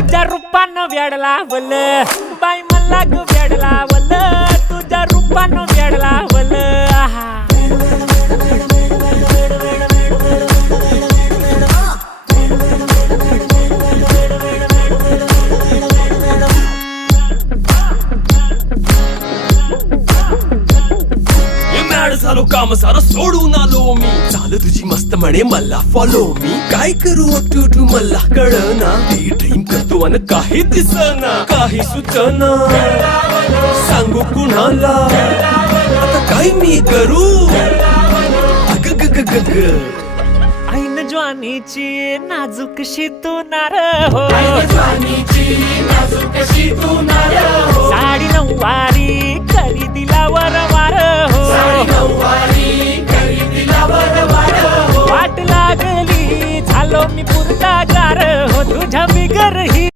तुझ्या रूपानं वेड लावल बाई मला ग वेड लावल तुझ्या रूपानं वेड लावल आहा झालो काम सारं सोडून आलो मी चाल तुझी मस्त म्हणे मला फॉलो मी काय करू टू मला कळना ती ड्रीम करतो अन काही दिसना काही सुचना सांगू कुणाला आता काय मी करू अग ग ग ग ग ऐन ज्वानीची नाजूकशी तू नार हो साडी नऊवारी करी दिला वरवार हो वाट लागली झालो मी पुरता गार हो तुझ्या बिगर ही